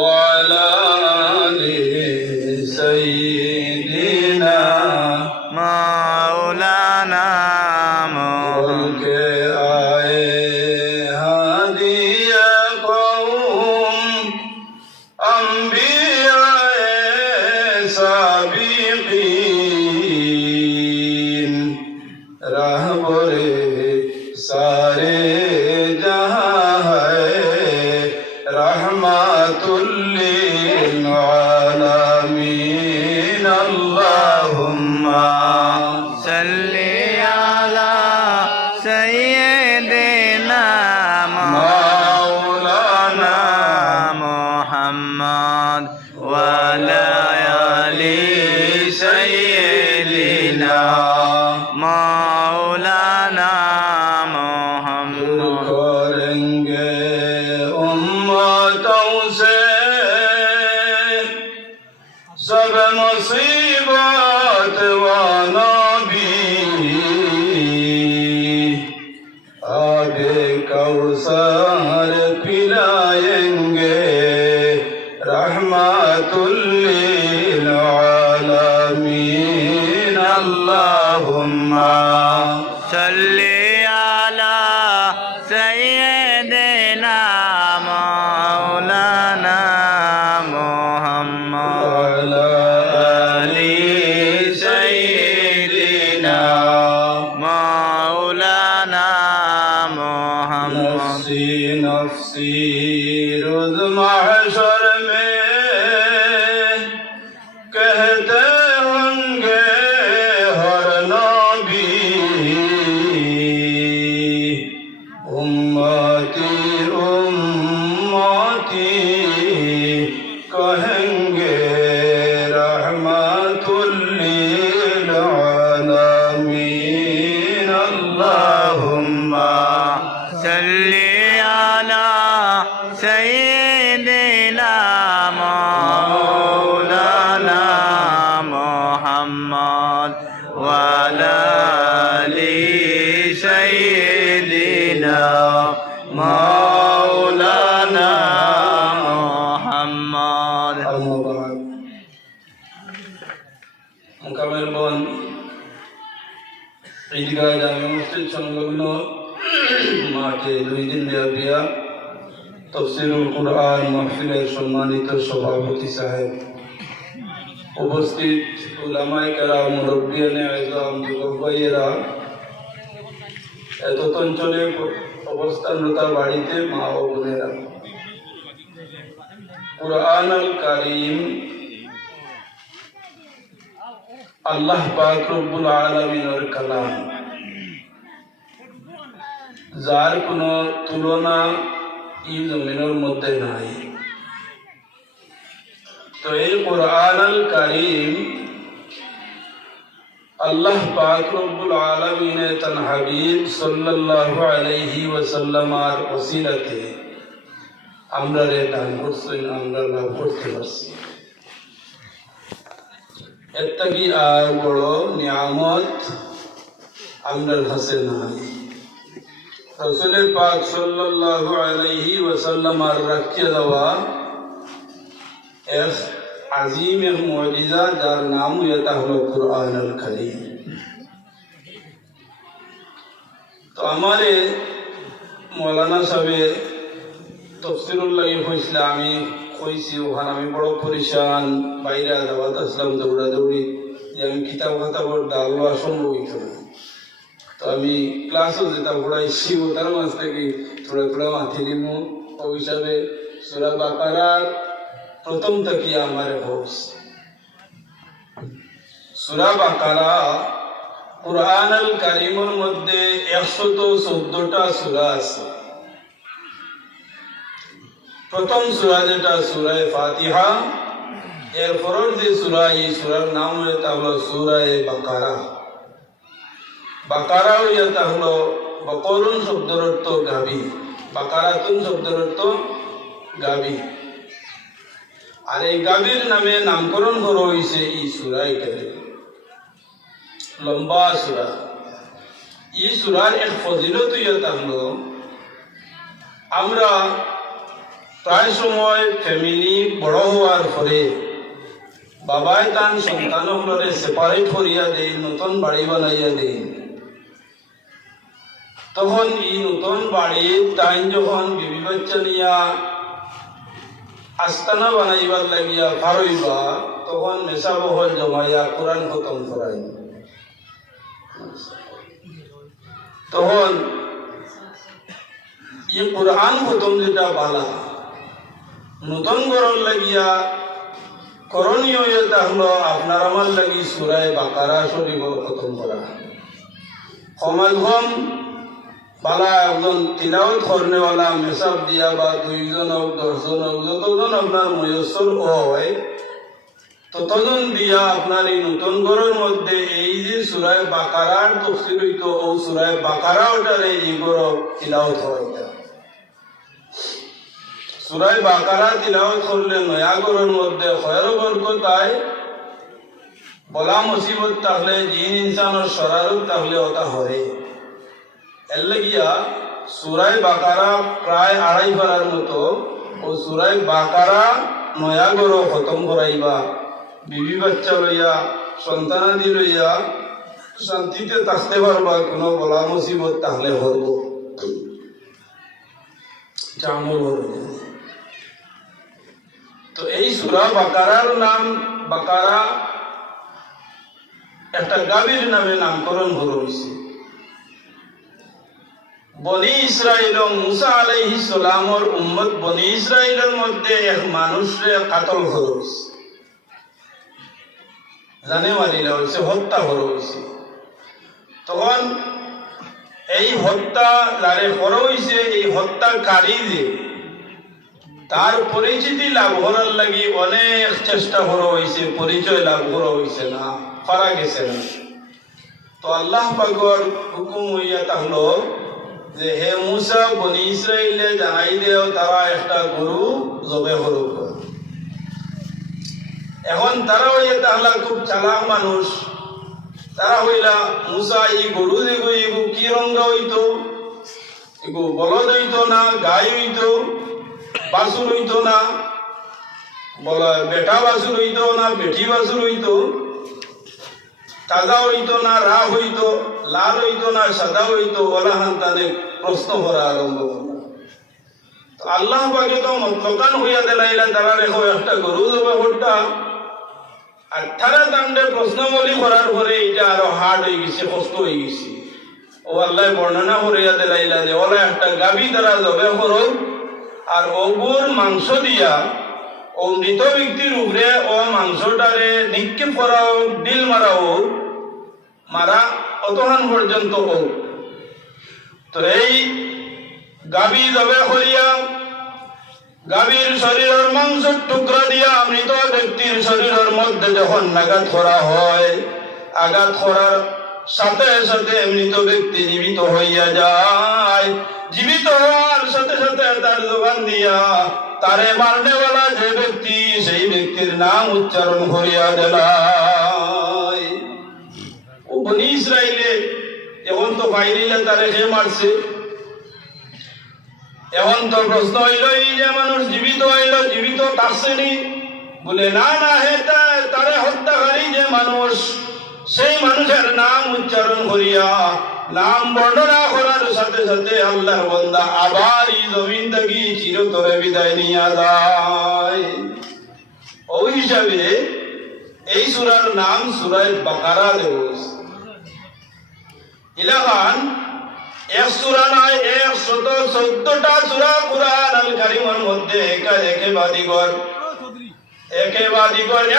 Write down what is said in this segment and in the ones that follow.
وعلى آل سيدنا مولانا बोल के आए हादिया कौम अंबियाए साबिकीन रहबरे सारे जहां है रहमतुल लिल आलमीन अल्लाहुम्मा सल्ली अला सय्यिदिना मौलाना मुहम्मद व अला आलि सय्यिदिना मौलाना मुहम्मद करेंगे उम्मतों से सब मुसीबत व नबी आगे कौसर पिलाएंगे रहमतुल लिल आलमीन अल्लाहुम्मा सल्ली अला सय्यिदिना मौलाना मुहम्मद वअला आलि सय्यिदिना मौलाना मुहम्मद नफ्सी नफ्सी रोज़ महशर में कहते होंगे हर नबी उम्मती उम्मती कहेंगे रहमतुल लिल आलमीन अल्लाहुम्मा सल्ली अला सय्यिदिना मौलाना मुहम्मद व अला आलि सय्यिदिना मौलाना मुहम्मद मुकामेल बन ঈদগাহ জামে মসজিদ সংলগ্ন মাঠে 2 দিন ব্যাপী তাফসীরুল কুরআন মাহফিলের সম্মানিত সভাপতি সাহেব, উপস্থিত উলামায়ে কেরাম, মুরব্বিয়ানে আযম, যুবক ভাইয়েরা, এত অঞ্চলে অবস্থানরত বাড়িতে মা ও বোনেরা, কুরআনুল কারীম আল্লাহ পাক রব্বুল আলামিনের কালাম, যার কোনো তুলনা এই জমিনের মধ্যে নাই। তো এই কুরআনুল কারীম আল্লাহ পাক রব্বুল আলামিনের তার হাবিব সাল্লাল্লাহু আলাইহি ওয়াসাল্লামের ওসিলাতে আমরা দান করছেন, আমরা লাভ করতে পারছি। এর থেকে আর বড় নিয়ামত আমরার কাছে নাই। রাসূল পাক সাল্লাল্লাহু আলাইহি ওয়াসাল্লামের রাখিয়ে দেওয়া এক আজিম এক মুজিজা, যার নাম এটা হলো কুরআনুল কারীম। তো আমারে মৌলানা সাহেব তফসিরুল লাগি হয়েছিল, আমি কইছি ওখানে আমি বড় পরিশান, বাইরে দাওয়াত আসলাম দৌড়া দৌড়ি, যে আমি কিতাব খাতা পড়তে আলো সম্ভব হইত না। তো আমি ক্লাসও যেটা পড়াইছি ওটার মাঝ থেকে থোড়া থোড়া মাথি দিমু। ওই হিসাবে সূরা বাকারার প্রথম থেকে আমার হোস সূরা বাকারা কুরআনুল কারীমের মধ্যে 114টা সূরা আছে। প্রথম সূরা যেটা সূরা ফাতিহা, এর পরের যে সূরা, এই সূরার নাম হলো সূরা বাকারা। বাকারা এটা হলো বকরুন শব্দের অর্থ গাভী, বাকারাতুন শব্দের অর্থ গাভী। আর এই গাভীর নামে নামকরণ করা হয়েছে এই সূরা। এটা লম্বা সূরা। এই সূরার এক ফজিলত ইয়া হলো আমরা প্রায় সময় ফ্যামিলি বড় হওয়ার পরে বাবাই তান সন্তানগুলোরে সেপারেট করিয়া দেয়, নতুন বাড়ি বানাইয়া দেয়। তখন এই নতুন বাড়ির তাই যখন বিবি বাচ্চা নিয়া আস্তানা বানাইবার লাগিয়া পারইবা, তখন নেশা বহল জমাইয়া কোরআন খতম করাই। তখন এই কোরআন খতম যেটা বালা নতুন ঘরের লাগিয়া করণীয় এটা হলো আপনার আমার লাগি সূরা বাকারা শরীফ খতম করা। কমাল কম বালা একজন তিলাওয়াত করনেওয়ালা মেসাব দিয়া বা 2 জন হোক 10 জন হোক যতজন আপনার ময়সর হয় ততজন দিয়া আপনার এই নতুন ঘরের মধ্যে এই যে সূরা বাকারার তাফসীর হইতো ও সূরা বাকারা ওটারে এই ঘর তিলাওয়াত হইতা। সূরা বাকারা তিলাওয়াত করলে নয়া ঘরের মধ্যে খয়র বরকত আয়, বলা মুসিবত থাকলে জিন ইনসানের শরারত থাকলে ওটা হয়। এর লাগিয়া সূরা বাকারা প্রায় 2.5 পারার মতো ও সূরা বাকারা নয়া ঘর খতম করাইবা। বিবি বাচ্চা লইয়া সন্তানাদি লইয়া শান্তিতে থাকতে পারবা, কোনো বলা মুসিবত থাকলে হরব জামল হরব। তো এই সূরা বাকারার নাম বাকারা একটা গাভীর নামে নামকরণ করা হয়েছে। বনি ইসরাইল মুসা আলাইহিস সালামর উম্মত বনি ইসরাইলের মধ্যে এক মানুষরে কাতল করা হয়েছে, জানে মারিলা হয়েছে, হত্যা করা হয়েছে। তখন এই হত্যা যারে করা হয়েছে এই হত্যাকারী যে তার পরিচিতি লাভ করার লাগি অনেক চেষ্টা করা হয়েছে, পরিচয় লাভ করা হয়েছে না, পারা গেছে না। তো আল্লাহ পাকের হুকুম হইয়া থাকলো যে হে মুসা বনি ইসরাইলে জানাই দেও তারা একটা গরু জবে করুক। এখন তারা হইয়া তাহলে খুব চালাক মানুষ, তারা হইলা মুসা এই গরু দেখো এগু কি রঙা হইতো, এগু বলদ হইতো না, গাই হইতো, বাসুর হইতো না, বলা বেটা বাসুর হইতো না, বেটি বাসুর হইতো, তাজা হইতো না, রা হইতো, লাল হইতো না, সাদা হইতো, ওলা হান্তানে প্রশ্ন করা আরম্ভ করল। আল্লাহ পাকে তো মতলকান হইয়া দিলাইলা তারা রেখো একটা গরু জবে হত্যা। আর তারা তান্ডে প্রশ্নবলী করার পরে এটা আরো হার্ড হয়ে গেছে, কষ্ট হয়ে গেছে। ও আল্লাহ বর্ণনা করিয়া দিলাইলা যে ওলা একটা গাভী তারা জবে করো, আর ওগুর মাংস দিয়া ও মৃত ব্যক্তির উপরে ও মাংসটারে নিক্ষেপ করা হোক, ডিল মারা হোক, মারা অতহান পর্যন্ত হোক। তো এই গাভী জবে করিয়া গাভীর শরীরের মাংসের টুকরা দিয়া মৃত ব্যক্তির শরীরের মধ্যে যখন আঘাত করা হয়, আঘাত করার সাথে সাথে মৃত ব্যক্তি জীবিত হইয়া যায়। জীবিত হওয়ার সাথে সাথে তার জবান দিয়া তারে মারনেওয়ালা যে ব্যক্তি সেই ব্যক্তির নাম উচ্চারণ করিয়া দিলায়। ও বনি ইসরাইলে এখন তো বাইরিলে তারে সে মারছে। এখন তো প্রশ্ন হইল এই যে মানুষ জীবিত হইল, জীবিত থাকছেনি? বলে না না, হে তারে হত্যাকারী যে মানুষ সেই মানুষের নাম উচ্চারণ করিয়া নাম বর্ণনা করার সাথে সাথে আল্লাহর বান্দা আবার এই জমিন থেকে চিরতরে বিদায় নিয়ে যায়। ওই হিসাবে এই সূরার নাম সূরা বাকারা দেওয়া হয়েছে। ইলাহান এক সূরা নয়, 114টা সূরা কুরআন আল কারীমের মধ্যে একেবাদিগর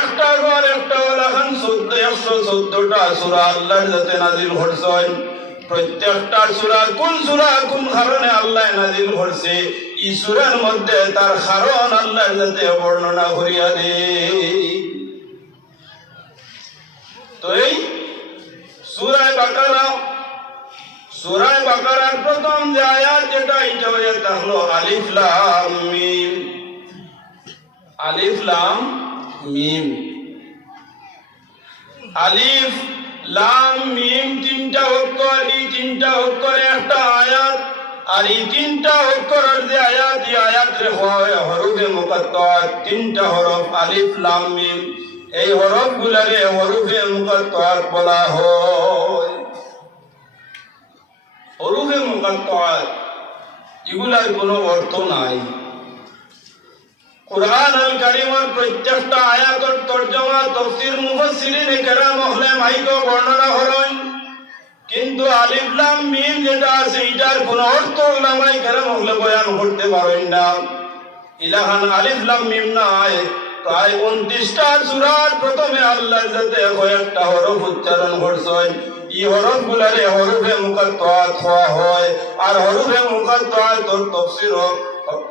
একটা ঘর একটা লাখান 114টা সূরা আল্লাহর যাতে নাজিল করছেন। প্রত্যেকটা সূরা কোন কারণে আল্লাহ নাজিল করছে এই সূরার মধ্যে তার কারণ আল্লাহর যাতে বর্ণনা করিয়া দেয়। তো এই সূরা বাকারার প্রথম যে আয়াত যেটা এটা হয়ে থাকলো আলিফ লাম মিম। আলিফ লাম মিম, আলিফ লাম মিম 3টা অক্ষর, এই 3টা অক্ষরে একটা আয়াত। আর এই তিনটা অক্ষরের যে আয়াত এই আয়াত রে হয় হরফে মুকাত্তাত তিনটা হরফ আলিফ লাম মিম এই হরফ গুলারে হরফে মুকাত্তাত বলা হয় হরফে মুকাত্তাত এগুলার কোনো অর্থ নাই কুরআন আল কারীমের প্রত্যেকটা আয়াতের তরজমা তাফসীর মুফাসসিরিনে কেরাম হলে মাইকো বর্ণনা করেন কিন্তু আলিফ লাম মিম যেটা আছে এটার কোনো অর্থ উলামায়ে কেরাম হলে বয়ান করতে পারেন না ইলাহান আলিফ লাম মিম নাই প্রায় 29টা সূরার প্রথমে আল্লাহ যাতে কয়েকটা হরফ উচ্চারণ করছেন এই হরফগুলারে হরফে মুকাত্তাত হওয়া হয় আর হরফে মুকাত্তাতের তাফসীর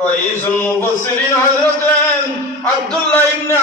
রইসুল মুফাসসিরিন হযরত আব্দুল্লাহ ইবনে